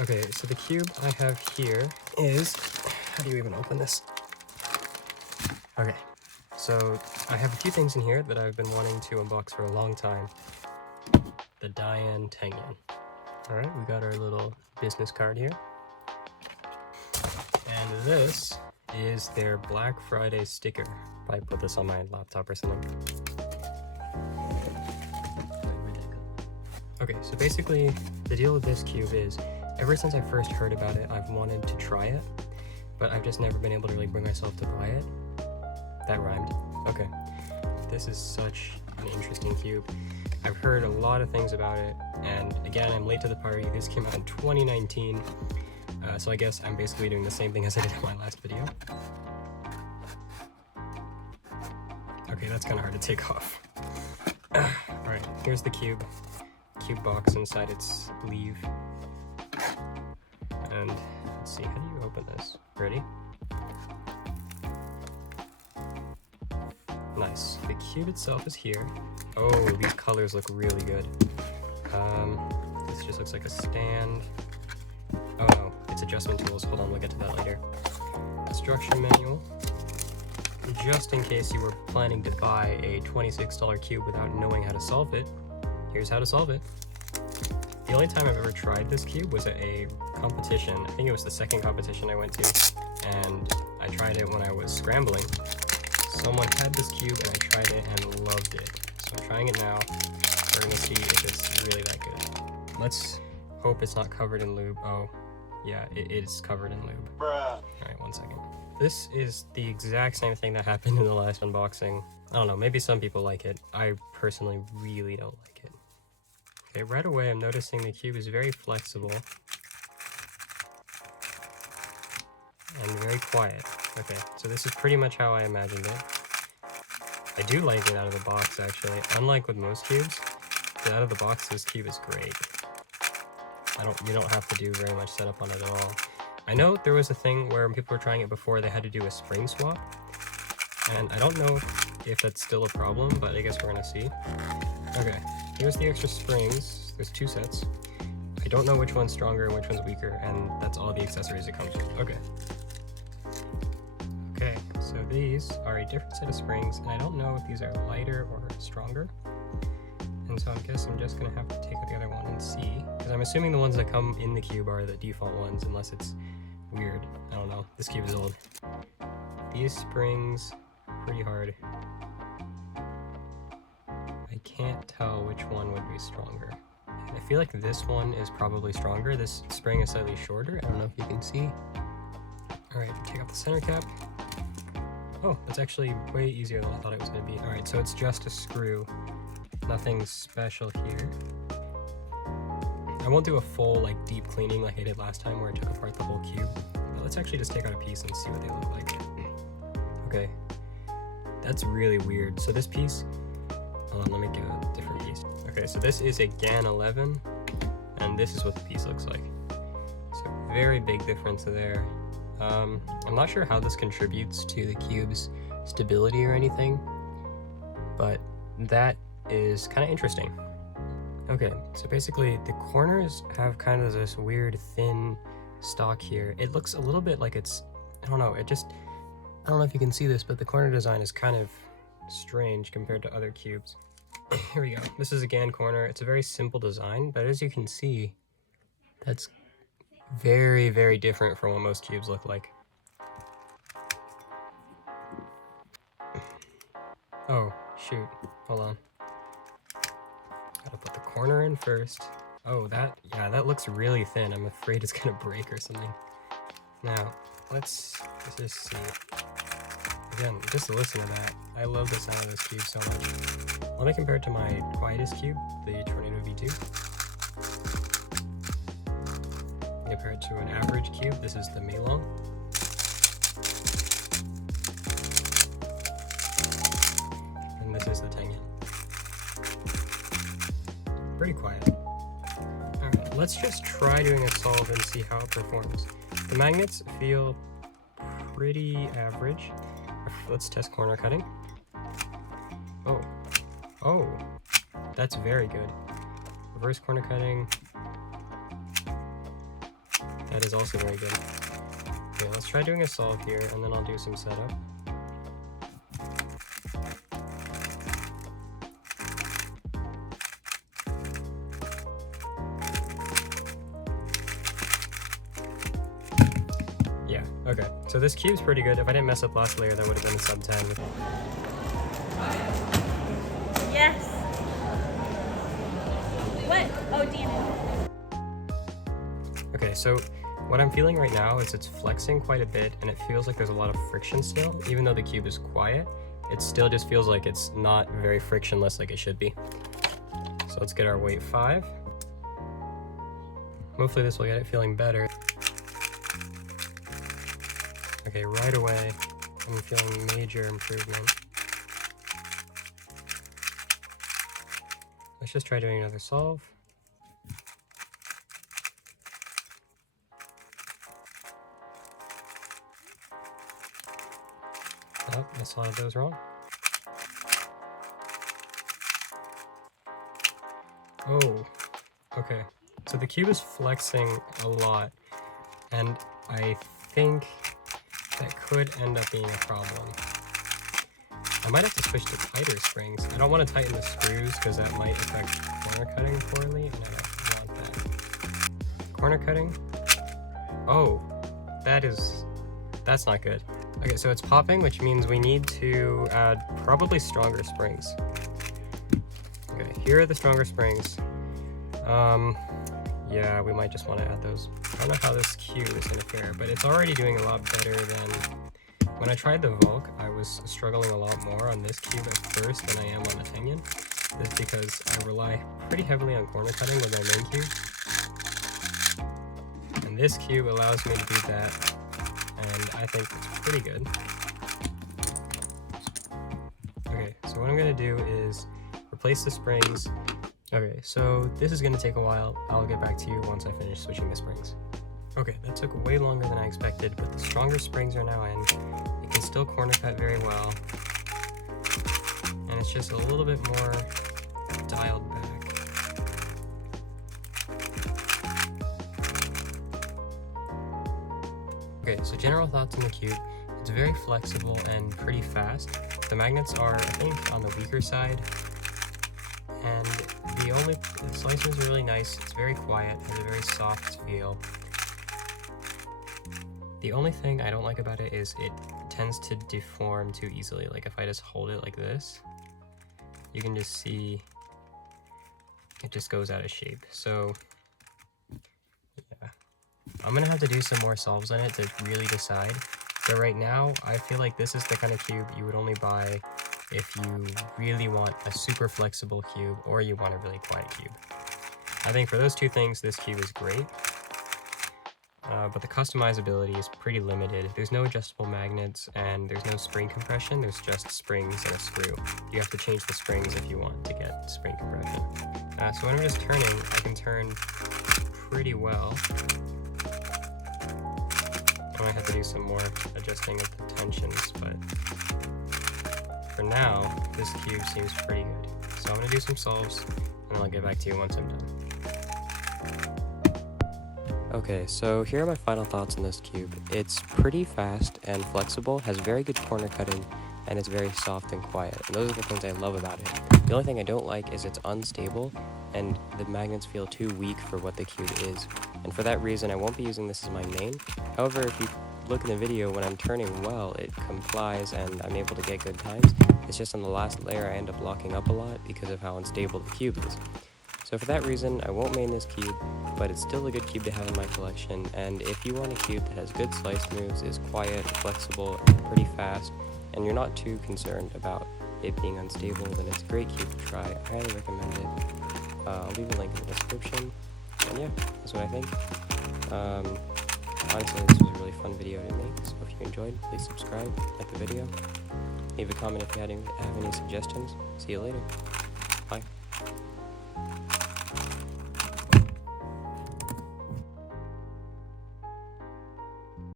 Okay, so the cube I have here is, how do you even open this? Okay, so I have a few things in here that I've been wanting to unbox for a long time. The Diane Tengen. Alright, we got our little business card here. And this is their Black Friday sticker. Probably put this on my laptop or something. Okay, so basically the deal with this cube is, ever since I first heard about it, I've wanted to try it, but I've just never been able to really bring myself to buy it. That rhymed. Okay. This is such an interesting cube. I've heard a lot of things about it, and again, I'm late to the party. This came out in 2019, so I guess I'm basically doing the same thing as I did in my last video. Okay, that's kind of hard to take off. Alright, here's the cube box inside its sleeve. And let's see, how do you open this? Ready? Nice. The cube itself is here. Oh, these colors look really good. This just looks like a stand. Oh no, it's adjustment tools. Hold on, we'll get to that later. Instruction manual. Just in case you were planning to buy a $26 cube without knowing how to solve it, here's how to solve it. The only time I've ever tried this cube was at a competition. I think it was the second competition I went to, and I tried it when I was scrambling. Someone had this cube and I tried it and loved it. So I'm trying it now. We're gonna see if it's really that good. Let's hope it's not covered in lube. Oh, yeah, it is covered in lube. Bruh. Alright, 1 second. This is the exact same thing that happened in the last unboxing. I don't know, maybe some people like it. I personally really don't like it. Okay, right away I'm noticing the cube is very flexible and very quiet. Okay, so this is pretty much how I imagined it. I do like it out of the box, actually. Unlike with most cubes, out of the box, this cube is great. You don't have to do very much setup on it at all. I know there was a thing where when people were trying it before, they had to do a spring swap. And I don't know if that's still a problem, but I guess we're gonna see. Okay, here's the extra springs. There's 2 sets. I don't know which one's stronger and which one's weaker, and that's all the accessories it comes with. Okay. Okay, so these are a different set of springs, and I don't know if these are lighter or stronger. And so I guess I'm just gonna have to take out the other one and see, because I'm assuming the ones that come in the cube are the default ones, unless it's weird. I don't know. This cube is old. These springs, pretty hard. I can't tell which one would be stronger. I feel like this one is probably stronger. This spring is slightly shorter. I don't know if you can see. Alright, take out the center cap. Oh, that's actually way easier than I thought it was going to be. Alright, so it's just a screw. Nothing special here. I won't do a full deep cleaning like I did last time where I took apart the whole cube. But let's actually just take out a piece and see what they look like. Okay. That's really weird. So this piece, hold on, let me get a different piece. Okay, so this is a GAN 11, and this is what the piece looks like. So very big difference there. I'm not sure how this contributes to the cube's stability or anything, but that is kind of interesting. Okay, so basically the corners have kind of this weird thin stock here. It looks a little bit like it's, I don't know if you can see this, but the corner design is kind of strange compared to other cubes. Here we go. This is a GAN corner. It's a very simple design, but as you can see, that's very, very different from what most cubes look like. Oh, shoot. Hold on. Gotta put the corner in first. Oh, that looks really thin. I'm afraid it's gonna break or something. Now, let's just see. Again, just listen to that. I love the sound of this cube so much. Let me compare it to my QUIETEST cube, the Tornado V2. Compare it to an average cube. This is the Melong. And this is the Tengen. Pretty quiet. Alright, let's just try doing a solve and see how it performs. The magnets feel pretty average. Let's test corner cutting. Oh, that's very good. Reverse corner cutting. That is also very good. Okay, let's try doing a solve here, and then I'll do some setup. Yeah, okay. So this cube's pretty good. If I didn't mess up last layer, that would have been a sub 10. Yes. What? Oh, damn it. Okay, so what I'm feeling right now is it's flexing quite a bit, and it feels like there's a lot of friction still. Even though the cube is quiet, it still just feels like it's not very frictionless like it should be. So let's get our weight 5. Hopefully this will get it feeling better. Okay, right away, I'm feeling major improvement. Let's just try doing another solve. Oh, I slotted those wrong. Oh, okay. So the cube is flexing a lot, and I think that could end up being a problem. I might have to switch to tighter springs. I don't want to tighten the screws because that might affect corner cutting poorly, and I don't want that. Corner cutting? Oh, that's not good. Okay, so it's popping, which means we need to add probably stronger springs. Okay, here are the stronger springs. Yeah, we might just want to add those. I don't know how this cube is going to fare, but it's already doing a lot better than... When I tried the Volk, I was struggling a lot more on this cube at first than I am on the Tengen. This is because I rely pretty heavily on corner cutting with my main cube. And this cube allows me to do that, and I think it's pretty good. Okay, so what I'm going to do is replace the springs. Okay, so this is going to take a while. I'll get back to you once I finish switching the springs. Okay, that took way longer than I expected, but the stronger springs are now in. It can still corner cut very well, and it's just a little bit more dialed back. Okay, so general thoughts on the cube. It's very flexible and pretty fast. The magnets are, I think, on the weaker side, and the slicers are really nice. It's very quiet, has a very soft feel. The only thing I don't like about it is it tends to deform too easily. Like if I just hold it like this, you can just see it just goes out of shape. So yeah, I'm gonna have to do some more solves on it to really decide. But right now, I feel like this is the kind of cube you would only buy if you really want a super flexible cube or you want a really quiet cube. I think for those two things, this cube is great. But the customizability is pretty limited. There's no adjustable magnets and there's no spring compression. There's just springs and a screw. You have to change the springs if you want to get spring compression. So when I'm just turning, I can turn pretty well. I might have to do some more adjusting of the tensions, but for now, this cube seems pretty good. So I'm going to do some solves and I'll get back to you once I'm done. Okay, so here are my final thoughts on this cube. It's pretty fast and flexible, has very good corner cutting, and it's very soft and quiet. And those are the things I love about it. The only thing I don't like is it's unstable, and the magnets feel too weak for what the cube is. And for that reason, I won't be using this as my main. However, if you look in the video, when I'm turning well, it complies and I'm able to get good times. It's just on the last layer I end up locking up a lot because of how unstable the cube is. So for that reason, I won't main this cube, but it's still a good cube to have in my collection, and if you want a cube that has good slice moves, is quiet, flexible, and pretty fast, and you're not too concerned about it being unstable, then it's a great cube to try. I highly recommend it. I'll leave a link in the description, and yeah, that's what I think. Honestly, this was a really fun video to make, so if you enjoyed, please subscribe, like the video, leave a comment if you have any suggestions. See you later. Bye.